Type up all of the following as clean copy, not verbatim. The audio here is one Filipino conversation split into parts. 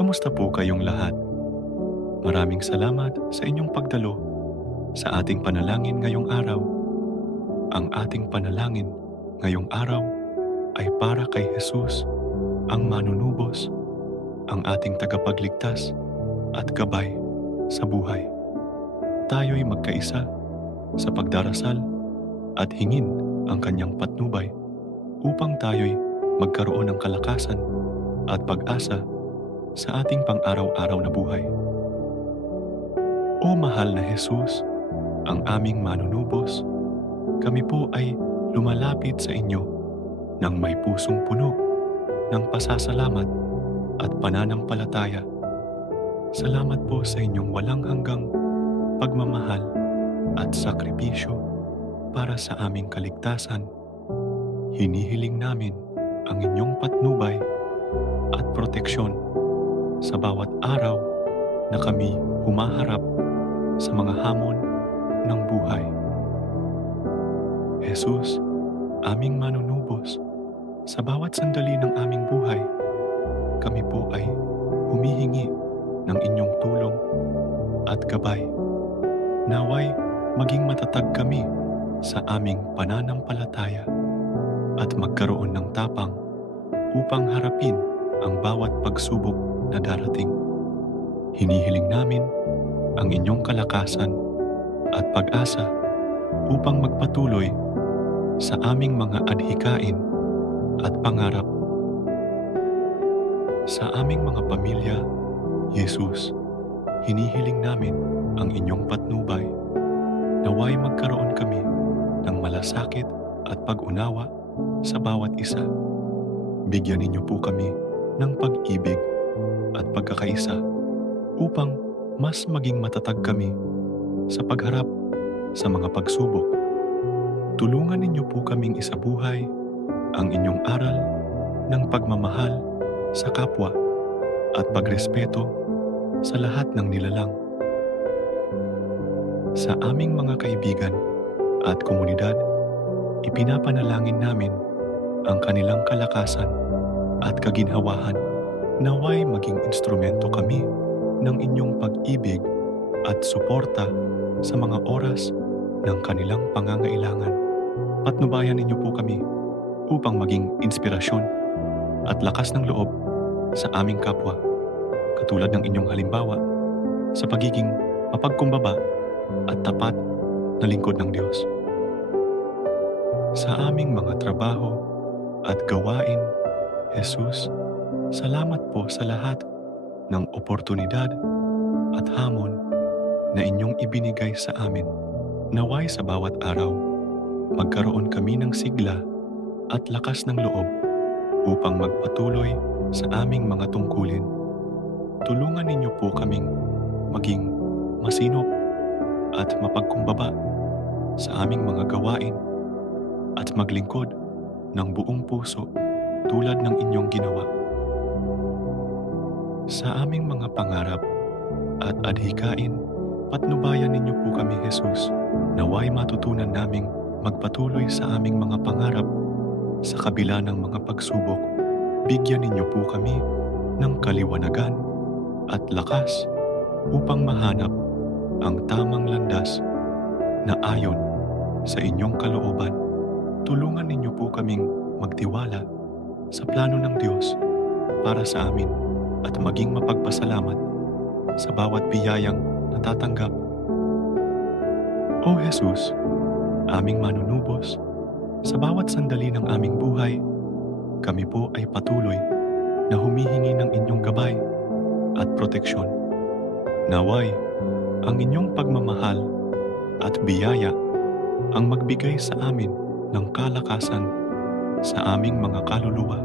Kamusta po kayong lahat? Maraming salamat sa inyong pagdalo sa ating panalangin ngayong araw. Ang ating panalangin ngayong araw ay para kay Jesus, ang manunubos, ang ating tagapagligtas at gabay sa buhay. Tayo'y magkaisa sa pagdarasal at hingin ang kanyang patnubay upang tayo'y magkaroon ng kalakasan at pag-asa sa ating pang-araw-araw na buhay. O mahal na Jesus, ang aming manunubos, kami po ay lumalapit sa inyo ng may pusong puno ng pasasalamat at pananampalataya. Salamat po sa inyong walang hanggang pagmamahal at sakripisyo para sa aming kaligtasan. Hinihiling namin ang inyong patnubay at proteksyon sa bawat araw na kami humaharap sa mga hamon ng buhay. Jesus, aming manunubos, sa bawat sandali ng aming buhay, kami po ay humihingi ng inyong tulong at gabay. Naway maging matatag kami sa aming pananampalataya at magkaroon ng tapang upang harapin ang bawat pagsubok na darating. Hinihiling namin ang inyong kalakasan at pag-asa upang magpatuloy sa aming mga adhikain at pangarap. Sa aming mga pamilya, Jesus, hinihiling namin ang inyong patnubay. Naway magkaroon kami ng malasakit at pag-unawa sa bawat isa. Bigyan ninyo po kami ng pag-ibig at pagkakaisa upang mas maging matatag kami sa pagharap sa mga pagsubok. Tulungan ninyo po kaming isabuhay ang inyong aral ng pagmamahal sa kapwa at pagrespeto sa lahat ng nilalang. Sa aming mga kaibigan at komunidad, ipinapanalangin namin ang kanilang kalakasan at kaginhawahan. Naway maging instrumento kami ng inyong pag-ibig at suporta sa mga oras ng kanilang pangangailangan. Patnubayan ninyo po kami upang maging inspirasyon at lakas ng loob sa aming kapwa, katulad ng inyong halimbawa sa pagiging mapagkumbaba at tapat na lingkod ng Diyos. Sa aming mga trabaho at gawain, Jesus, salamat po sa lahat ng oportunidad at hamon na inyong ibinigay sa amin. Naway sa bawat araw, magkaroon kami ng sigla at lakas ng loob upang magpatuloy sa aming mga tungkulin. Tulungan ninyo po kaming maging masinop at mapagkumbaba sa aming mga gawain at maglingkod ng buong puso tulad ng inyong ginawa. Sa aming mga pangarap at adhikain, patnubayan ninyo po kami, Jesus. Naway matutunan naming magpatuloy sa aming mga pangarap sa kabila ng mga pagsubok. Bigyan ninyo po kami ng kaliwanagan at lakas upang mahanap ang tamang landas na ayon sa inyong kalooban. Tulungan ninyo po kaming magtiwala sa plano ng Diyos para sa amin at maging mapagpasalamat sa bawat biyayang natatanggap. O Jesus, aming manunubos, sa bawat sandali ng aming buhay, kami po ay patuloy na humihingi ng inyong gabay at proteksyon. Naway, ang inyong pagmamahal at biyaya ang magbigay sa amin ng kalakasan sa aming mga kaluluwa.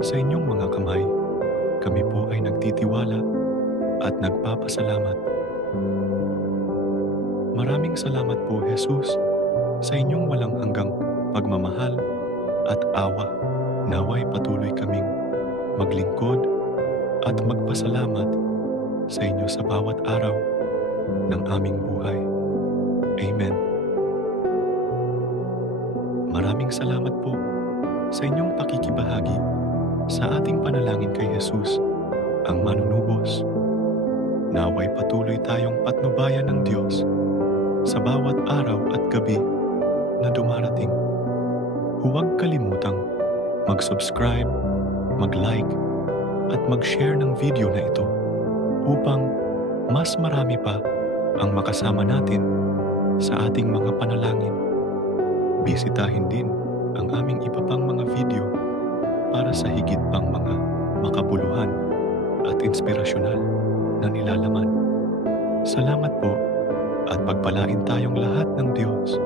Sa inyong mga kamay, kami po ay nagtitiwala at nagpapasalamat. Maraming salamat po, Jesus, sa inyong walang hanggang pagmamahal at awa. Naway patuloy kaming maglingkod at magpasalamat sa inyo sa bawat araw ng aming buhay. Amen. Maraming salamat po sa inyong pakikibahagi sa ating panalangin kay Jesus ang manunubos. Naway patuloy tayong patnubayan ng Diyos sa bawat araw at gabi na dumarating. Huwag kalimutang mag-subscribe, mag-like, at mag-share ng video na ito upang mas marami pa ang makasama natin sa ating mga panalangin. Bisitahin din ang aming iba pang mga video para sa higit pang mga makabuluhan at inspirasyonal na nilalaman. Salamat po at pagpalain tayong lahat ng Diyos